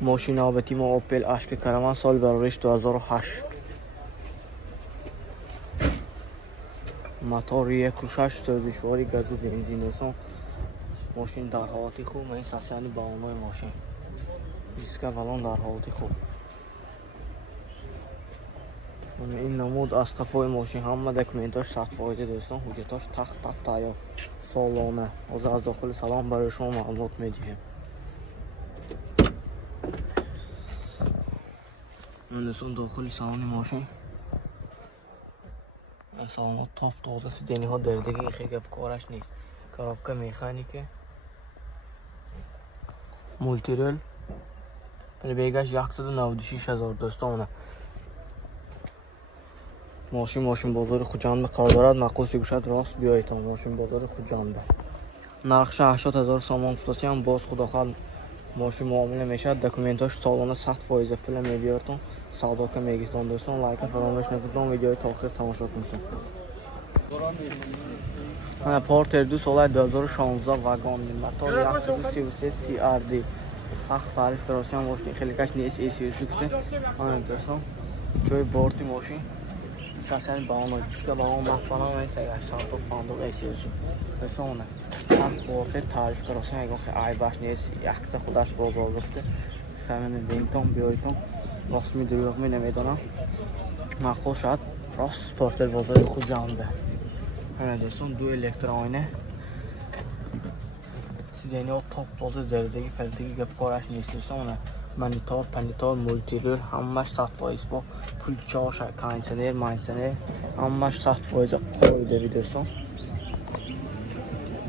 ماشین نوبتی ما اوپل اشک کروان سال برایش 2008 موتور 1.6 سوزشواری گازو بنزین است. ماشین در حالت خوب. این ساسیانی بالونای ماشین دیسک بالون در حالت خوب. این نمود از قفای ماشین همه دکمنتاش 100% دوستان. حجتاش تخت تایار سالانه. از داخل سالن برای شما معلومات میدیم. دوستان داخل سالن ماشین سالن تاف تازه سیدنی ها دردگی خیلی کارش نیست. کارابکا مکانیکه مولتی رول بیگاش 196,000 دوستان. ماشین بازار خوجنده قرار دارد. معقولش گوشد راست بیایید تا ماشین بازار خوجنده. نرخش 80,000 سامان فروشی هم باز خداخواد ماشین معامله میشد. دکومنتاش سالانه 100% پول میبیارتون. سودا که میگیرتون دوستان. لایک فراموش نکنید. ویدیو تا آخر تماشا کنید. انا پورتر 2 سال 2016 واگن موتور 133 CRD سخت تعریف کراسی هم ماشین خیلی کش نیست. ایسی سوخته. دوستان جای بورتی ماشین ساسیانی بالون دیسک بالون مفهوم میتونه سانتو پاندو ایسیوسو دوستان. سخت بورتی تعریف کراسی میگم که ای باش نیست. یکتا خودش بازار گفته. خیلی بینتون بیایتون رسمی دروغ می نمیدونم. معقول شد راست پورتر بازار خود جانده. دوستان دو الکترونیه سیدنی ها تاپ بازار دردگی پردگی گپ کارش نیست دوستان. پانیتار مولتی رول همش 100% با پول چاش کانسنر مانسنر همش 100% قوی دوستان.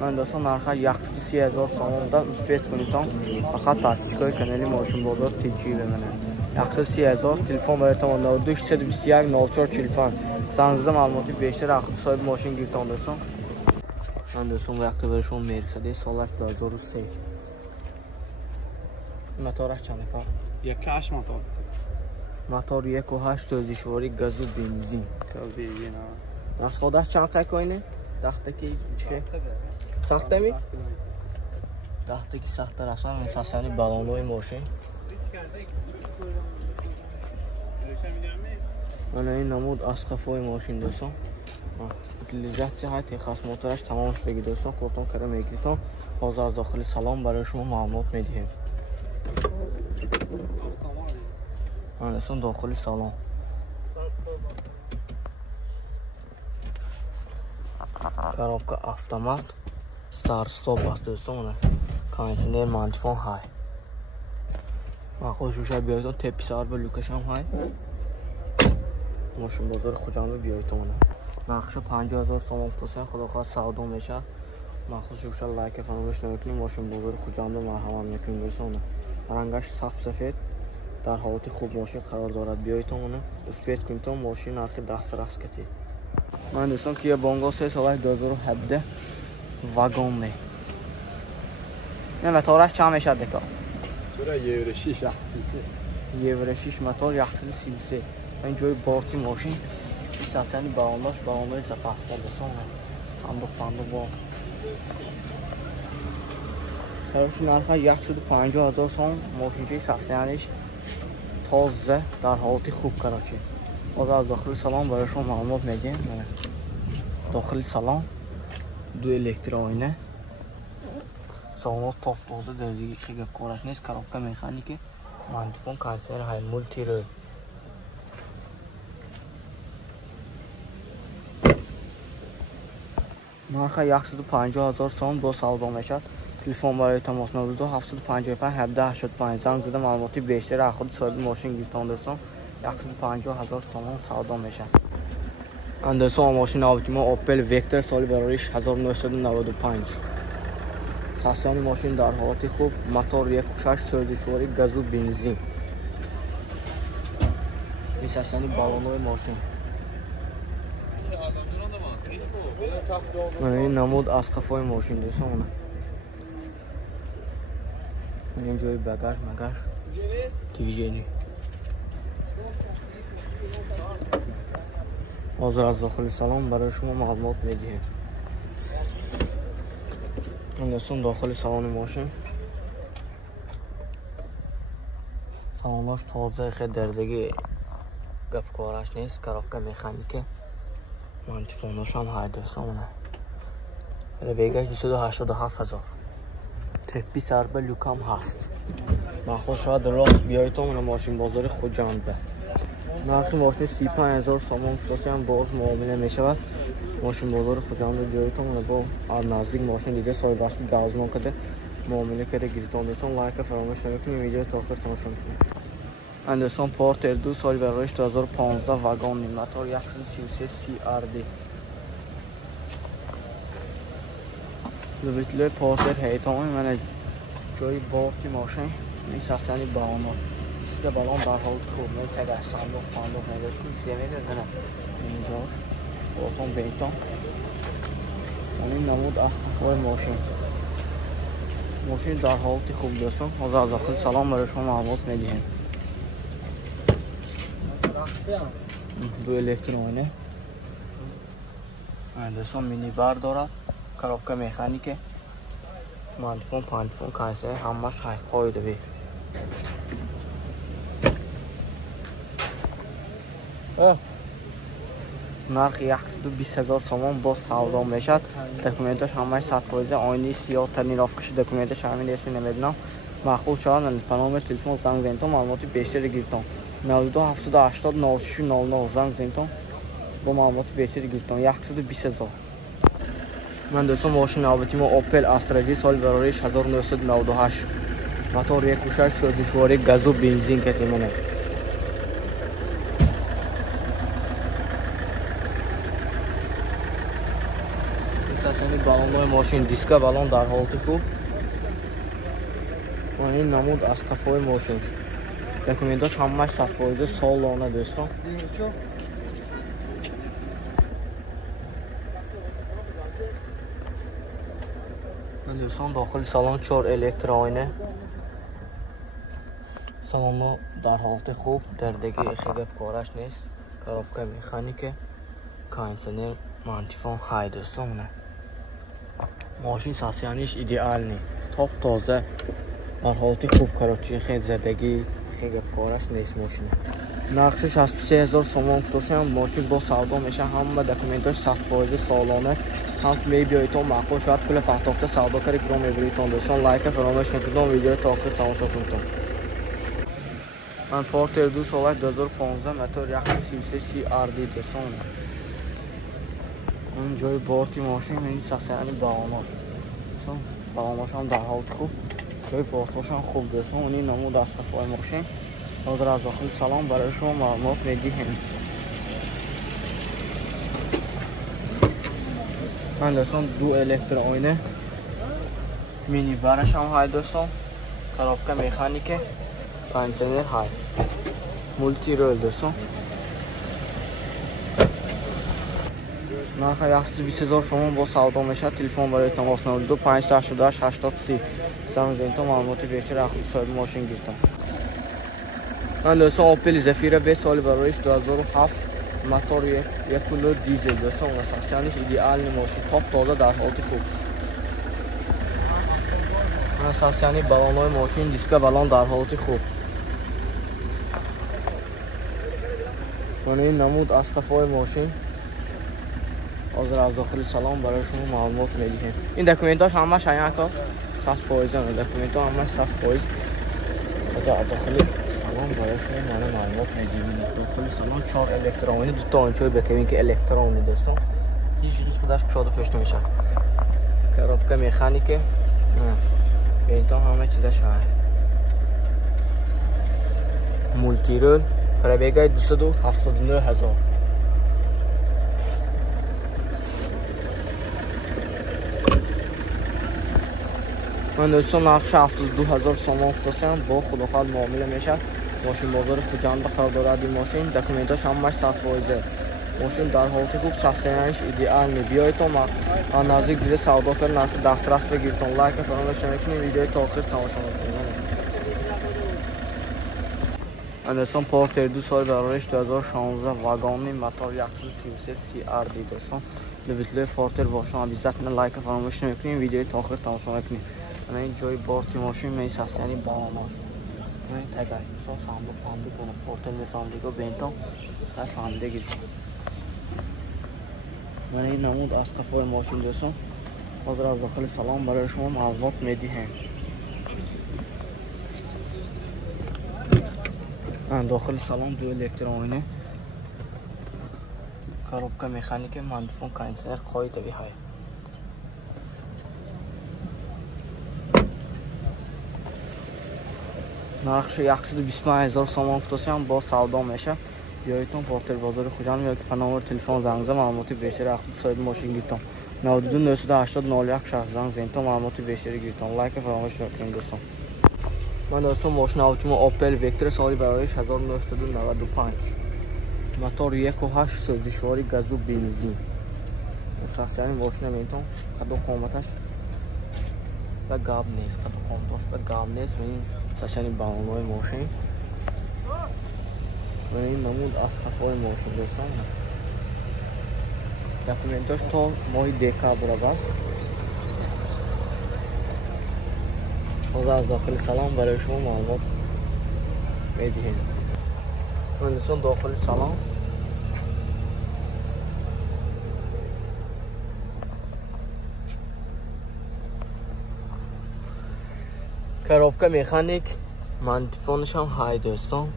من دوستان نرخ 130,000 سامان داد. اسپیت کنید فقط تحقیقات کانالی ماشین بازار تیجی بمونه. 130,000 تلفن براتون 92 621 0445 سانزده معلوماتی بیشتر اختصاص صاحب ماشین گیرتون دوستان. من دوستان وقتی برشون میرسه سالش 2003 موتورش چنده کار 1.8 موتور 1.8 سوزشواری گازو بنزین از خودش چند کنه دخته که چه سخته می دخته که سخته رسان مساسیانی بالونوی ماشین. من این نمود از قفای ماشین دوستان. لیزت های خاص موتورش تمام شده دوستان. خودتون کره میگیرتون. باز از داخل سالن برای شما معلومات میدیم. دوستان داخل سالن کارابکا автомат стар стоп است دوستان. کانتینر مانتفون های معقول شوشه بیایتون تپیسار به لوکش هم های. ماشین بازار خوجنده بیایتون. نقشه 50,000 سامان فروشی خدا خواست سودا میشه. معقول شوشه لایک فراموش نکنید. ماشین بازار خوجنده مرحمت میکنیم دوستان. رنگش صاف سفید در حالت خوب ماشین قرار دارد. بیایتون اسپیت کنید. ماشین نرخ دست راست کتید. من دوستان که بانگو 3 سال 2017 واگن می نه موتورش چند میشه دکا چرا یه 6 یه 6 موتور 133 این جای بارتی ماشین ساسیانی بالونای سپاسگزار دوستان. صندوق با هرش نرخ 150,000 سوم. ماشین ساسیانیش تازه در حالت خوب کراچی. باز از داخل سالن برای شما معلومات میگیم. داخل سالن دو الکترونیه سالن تاپ بازه دردگی خیلی کارش نیست. کارابکا مکانیکه مانتفون کانسر های مولتی رول. نرخ 150,000 سوم با سودا میشد. تلفن برای تماس 92 755 1785 زنگ زده معلوماتی بیشتر از خود صاحب ماشین گیرتون دوستان. 150,000 سوم سودا میشه. دوستان ماشین نوبتی ما اوپل وکتور سال برایش 1995 ساسیانی ماشین در حالت خوب. موتور 1.6 سوزشواری گازو بنزین. این ساسیانی بالونوی ماشین. این نمود از قفای ماشین دوستان. این جای بگاش تیجینی حاضر از داخل سالن برای شما معلومات میدیم. دوستان داخل سالن ماشین салонаш тоза хе дардagi гапкораш нест, коробка механика. Мантифонаш ҳам ҳайдосан мана. Пробегаш 287,000. Теппи сарба люкам ҳаст. Махол шояд рост биёед то мана мошин бозори Хуҷандба. нархи мошини 35,000 сомон фитоси ҳам боз муомила мешавад. мошин бозори Хуҷандба биёед то мана бо наздик мошин дига соҳибашки газнон када муомила када гирифтон десон. лайка фаромӯш накунед, видео то охир тамошо кунед. Андерсон Porter 2 соли бароиш 2015 вагонни мотор 133 CRD. Любителои Porter ҳейтон мана ҷои борти мошин мисасани балонаш. Диска балон дар ҳолати хуб метага сандуқ пандуқ мегӯд ки семеда мана инҷош бортон бентон. Ин намуд аз қафои мошин. мошин дар ҳолати хуб дӯстон. ҳозир аз дохили салон барои шумо маълумот медиҳем. ду электроне досон минибар дорад, коробка механике, мантифон пантифон кайсе ҳамаш ҳайқоидави. нархи 120,000 сомон боз савдо мешад. документаш ҳамаш 100%, oyni сиёҳ тонировкаши документаш ҳамин эсми намедонам. махлуқ шаванд по номер телефон занг зентон маълумоти бештари гирифтон. 92 780 06 00 занг зентон бо маълумоти бештари гирифтон. 120,000. ман дӯстон мошини навбати мо Opel Astra J соли барориш 1998. мотор 1.6 сӯзишвори газу бензин кати мана. мисасани балонои мошин, диска балон дар ҳолати хуб. ин намуд аз қафои мошин. документаш ҳамаш 100% солона дӯстон. дӯстон дохили салон 4 электроойна. салоно дар ҳолати хуб, дардаги хигабкораш нест. коробка механика, кондитсионер, мантифон ҳай дӯстон. мошин сасияниш идеални, топ тоза, дар ҳолати хуб. карочи хед задагӣ хигабкораш нест мошина. нархи 63,000 сомон фитоси ҳам мошин бо савдо меша. ҳама документаш 100% солона. ҳам мебиёедтон маъқул шояд пули партофта савдокари киром мебиёедтон дӯстон. лайка фаромӯш накунед, видео то охир тамошо кунед. ман Porter 2 соли 2015 мотор 133 CRD дӯстон. ин ҷои борти мошин ин сасиани балонош. дӯстон балонош ҳам дар ҳолати хуб. ҷои бортош ҳам хуб дӯстон. ин намуд аз қафои мошин. ҳозир аз дохили салон барои шумо маълумот медиҳем. ман дӯстон ду электроойна, минибараш ҳам ҳай дӯстон, коробка механике, кондитсионер ҳай, мултирол дӯстон. нархи 120,000 сомон бо савдо мешад. телефон барои тамос 02 588 80 занг зентон маълумоти бештари аз худи соҳиби мошин гирифтон. ман дӯстон Opel Zafira 2 соли бароиш 2007 мотор 1.0 дизел дӯстон. сасияниш идеални мошин, топ тоза, дар ҳолати хуб. сасияни балонои мошин, диска балон дар ҳолати хуб. ин намуд аз қафои мошин. ҳозир аз дохили салон барои шумо маълумот медиҳем. ин документаш ҳамаш аяко 100%, документҳо ҳамаш 100%. ҳозир аз дохили салон барои шумо мана маълумот медиҳем. дохили салон 4 электрони, ду та ончои бекавинки электрони дӯстон. ҳеҷ чиз худаш кушода пӯшта мешавад. коробка механике, бентон ҳама чизаш ҳай. мултирол, пробегаи 279,000. ман дӯстон нархи 72,000 сомон фитосиам бо худофард муомила мешавад. мошин бозори Хуҷандба қарор дорад ин мошин. документаш ҳамаш 100%. мошин дар ҳолати хуб, сасияниш идеални. биёедтон наздик дида савдо кард, нархи дастрас бигиртон. лайка фаромӯш накунед, видеои то охир тамошо кунед. Андерсон Porter 2 соли барориш 2016 вагонни мотор 133 CRD дӯстон. любителои Porter бошон абизат кунед, лайка фаромӯш накунед, видеои то охир тамошо накунед. ин ҷои борти мошин меисасияни балонош. کنید تگرش دوستان صندوق فهمیده کنه پورتل میفهمیده و بینتان در فهمیده گیرید من این نمود از قفای ماشین دوستان حاضر از داخل سلام برای شما معلومات میدیم داخل سلام دو الکترونی коробка механики мандифон кондиционер қоидави ҳай нархши 125000 сомон футосиам бо савдо меша биёитон портер бозори хуҷанд ёки па номери телефон занг зан маълумоти бештари ахуди соҳиби мошин гиртон 92 980 01 60 занг зентон маълумоти бештари гиртон лайк фаромӯш накунед дӯстон ман дӯстон мошина автомо Opel Vectra соли бароиш 1995 мотор 1.8 сӯзишвори газу бензин сахсияни мошина ментон қаду қоматаш ба гап нест қаду қоматаш ба гап нест ин сахсияни балонои мошин ин намуд аз қафои мошин дӯстон документаш то моҳи декабр аст ҳозир аз дохили салон барои шумо маълумот медиҳем دوستان داخل سلام коробка механик мантифонش هم های دوستان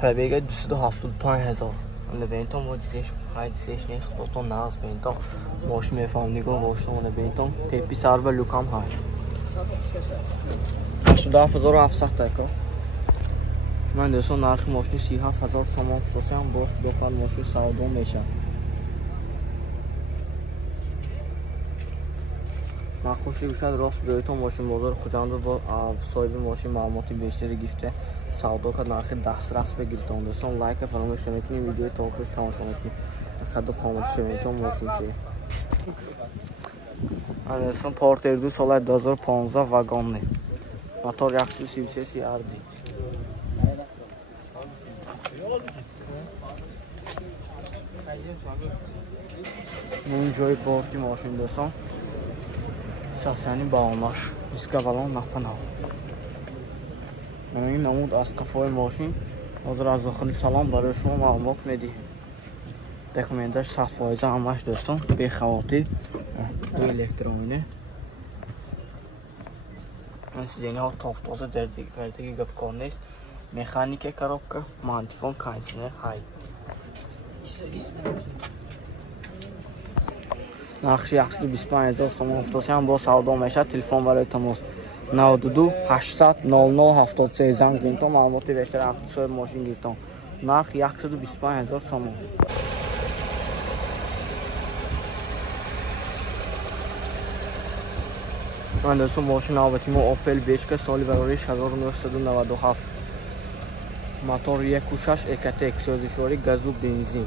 پربیگ 275000 اون بینتون مودیزش های دیزش نیست دوستان ناز بینتون ماش میفهمید گو واشتون اون بینتون تیپی سر و لوکام های 87700 تا من دوستان نرخ ماشین 37000 سوم فروشم باز داخل ماشین سودا میشه من خوشی باشد راست بیایتون ماشین بازار خوجند رو با صاحب ماشین معلوماتی بیشتری گیفته سودا کرد نرخ دسترس بگیرتون دوستان لایک فراموش نکنید ویدیو تا آخر تماشا کنید خود قامت شویتون ماشین شه من دوستان پورتر 2 سال 2015 واگن موتور 133 CRD این جای بارتی ماشین دوستان ساسانی با آماش ایسکا بالان نپناه این نمود از قفای ماشین حاضر از داخل سلام برای شما معلومات میدیم دکومنتش 100% همش دوستان به خواتی دو الکترونی سیدنی ها تافتازه دردگی گفت کار نیست مکانیک коробка мантифон кондиционер های نقش 125000 сомон футосиам бо савдо мешад телефон барои тамос 92 800 0073 занг зентон маълумоти бештари автосоҳиб мошин гиртон нарх 125000 сомон من دوستان ماشین نوبتیمو Opel Vectra سالی برایش 1997 موتور 1.6 EcoTec سوزشواری گازو بنزین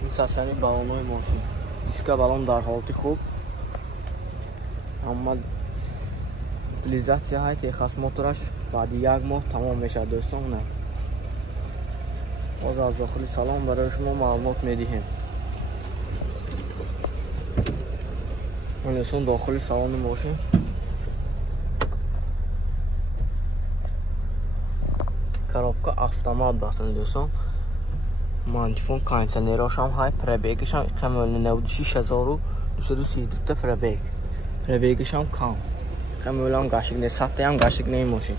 این ساسانی بالونوی ماشین دیسکا بالون در حالت خوب اما утилизация های تخص موتورش بعد یک ماه تمام میشه دوستان نه باز از داخل سلام برای شما معلومات میدیم دوستان داخل سالن ماشین коробка автомат басын دوستان мантифон кондиционераш هم های пробегش هم کامل 96232 تا пробегش هم کام کاملا گاشیک نه ساخته هم گاشیک نه ماشین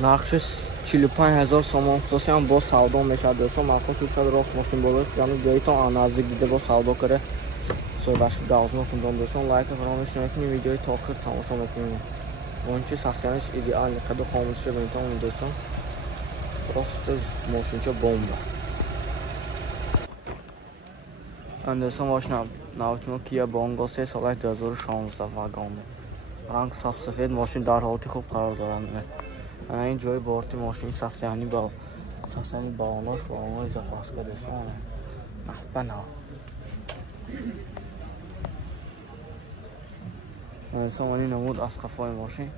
نقشش 45000 сомон футосиам бо савдо мешад доистон ман хушуд шуд рост мошин бозор яъне ҷоитон наздик дида бо савдо карда соҳбаш давзмо хундон доистон лайк фаромӯш накунед видеои то охир тамошо мекунед мончи сахсиянаш идеални қаду хомӯши бинтон доистон рост мошинча бомба ан доистон мошина навтимо Kia Bongo 3 соли 2016 вагон ранг сафсафед мошин дар ҳолати хуб қарор дорад این جای بارتی ماشین سختی با سختی بالاناش با آنها اضافه است که دوستان محبنا سامانی نمود از قفای ماشین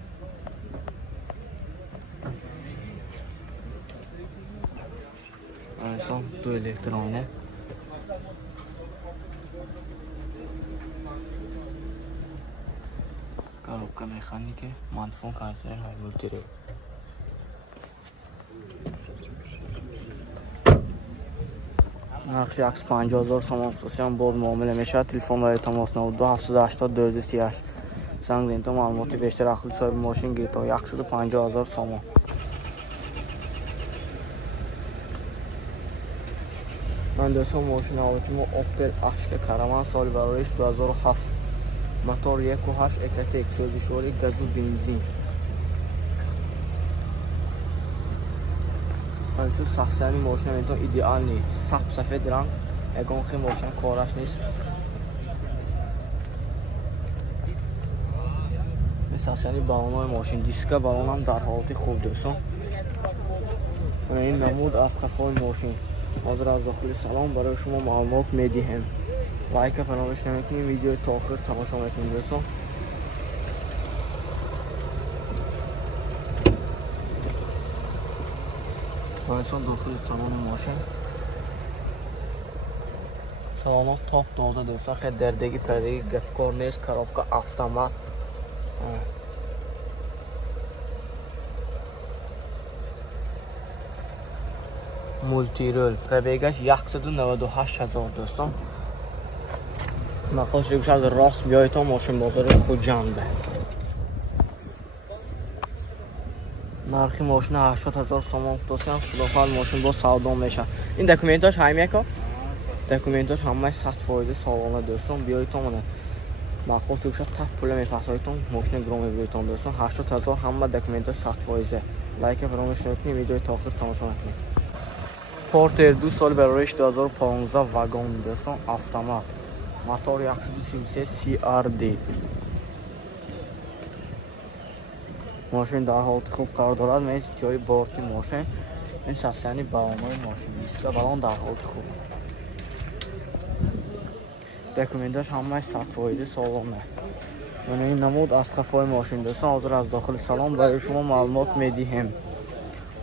انسان دو الکترونه коробка механики, манфон кондиционер, های مولتیرل. نقش عکس 50000 تومان فروشم باز معامله میشه. تلفن برای تماس 92 780 238. زنگ زنید تا معلومات بیشتر اخلاق صاحب ماشین گیرید تا 150000 تومان. من دوستان ماشین اوتیمو اوپل اشک کاروان سال برایش 2007 موتور 1.8 اکتیک سوزشوری گاز و بنزین. منصور سخصانی ماشین این تو ایدئال نیست. سفید رنگ اگه خیلی ماشین کارش نیست. سخصانی بالونای ماشین دیسک بالون هم در حالت خوب دوستان. من این نمود از قفای ماشین. حاضر از داخل سلام برای شما معلومات میدیم. لایک فراموش نکنید. ویدیو تا آخر تماشا میکنید دوستان. انسان داخل سالن ماشین سلامات تاپ 12 دوستان. خیلی دردگی پردگی گفکار نیست. کارابکا автомат مولتیرل پربیگش 198000 دوستان. مخواست ریگوش از راست بیایی تا ماشین بازار خود جنبه. نرخی ماشین 80000 تومان فروشم. خدافال ماشین با سودا میشه. این دکومنتاش همه که دکومنتاش همه 100% سالانه دوستان. بیایی تا منه مخواست ریگوش تا پول میپسایتون ماشین گرام بیایتون دوستان. 80000 همه دکومنتاش 100%. لایک فراموش نکنید. ویدیو تا آخر تماشا کنید. پورتر 2 سال برایش 2015 واگن دوستان. автомат موتور 133 CRD. ماشین در حالت خوب قرار دارد. من جای بارتی ماشین این ساسیانی بالونای ماشین دیسک بالون در حالت خوب. دکومنتاش همه 100% سالانه. من این نمود از قفای ماشین دوستان. حاضر از داخل سلام برای شما معلومات میدیم.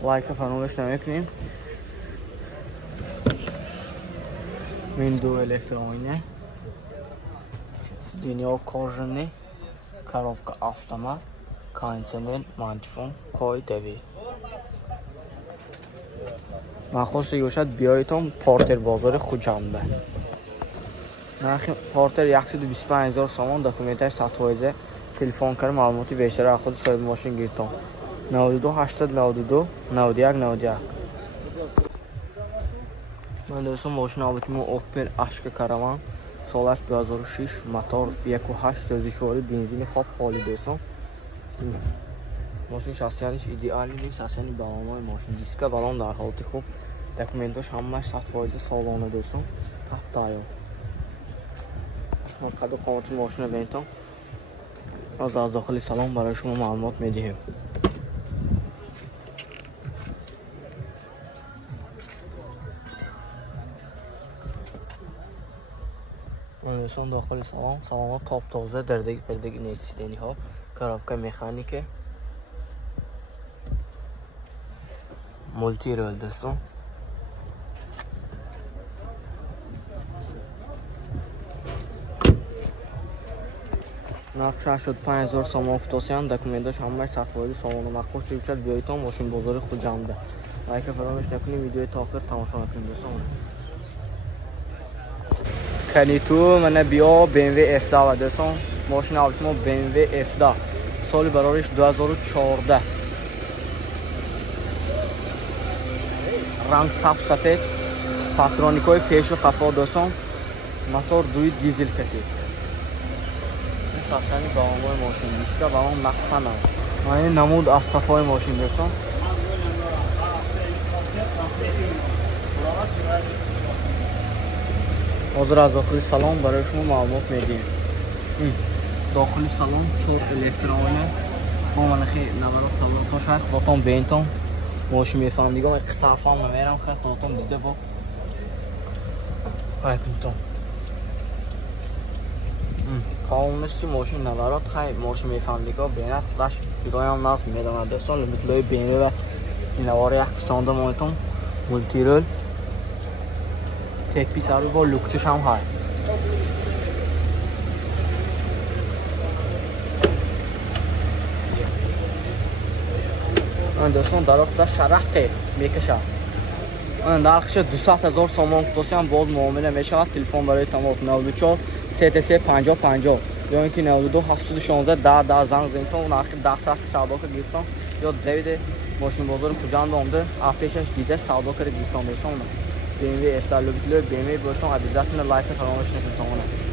لایک فراموش نکنید. Windows elektronik, sedianya кожаный, коробка автомат, кондиционер, мантифон, койдеви. مخواست گوشت بیایتون پورتر بازار خوجنبه. نرخ پورتر 125000 تومان. دکومنتاش 100%. تلفن کار معلوماتی بیشتر از خود صاحب ماشین گیرتون 92 892 91 91. من دوستان ماشین اوتیمو اوپل اشک کاروان سالش 2006 موتور 1.8 سوزشوری بنزین خوب خالی دوستان. ماشین شاسیانش ایدئال نیست. شاسیانی بالونای ماشین دیسک بالون در حالت خوب. دکومنتاش همه 100% سالانه دوستان. تحت تایر اسمت قد و قامت ماشین بینتون. از داخل سلام برای شما معلومات میدیم. دوستان داخل سلام سلامات تاپ تازه دردگی پردگی نیستیدنی ها. کارابکا مکانیک مولتیرل دوستان. نقش 85000 تومان فروشم. دکومنتاش همه 100% سالانه. مخواست ریگوشت بیایتون ماشین بازار خود جنبه. لایک فراموش نکنید. ویدیو تا آخر تماشا کنید دوستان. کلیتو من بیا BMW F10 و دوستان. ماشین اوتیمو BMW F10 سال برایش 2014. رنگ سفید پاترونیکای پیش و قفا دوستان. موتور دوی دیزل کتی. این ساسانی بالونای ماشین دیسک بالون مخفنه. این نمود از قفای ماشین دوستان. حاضر از داخل سالن برای شما معلومات میدیم. داخل سالن 4 الکترونه با من خیلی نمرات تا شاید خودتون بینتون ماشین میفهم دیگه. من قصافم میرم خیلی خودتون دیده با کنتون کاملشتی ماشین نمرات خیلی ماشین میفهم دیگه بینت خودش دیگه هم ناز میدونم دوستان. لمیتلای بینه و نوار یک فسانده مایتون مولتیرل تک پیس رو با لوکچش هم های. دوستان در وقت شرقه میکشه نرخش 200,000 سوم گفتم باز معامله میشه. تلفن برای تماس 94 33 50 50 یا اینکه 92 716 10 زنگ زنید تا اون آخر 10 ساعت سودا کرد گرفتم یا دوید ماشین بازار کجا آمده آپشش دیده سودا کرد گرفتم دوستان BMW افتالوبیتلو BMW باشون عزیزاتون لایک فراموش نکنید.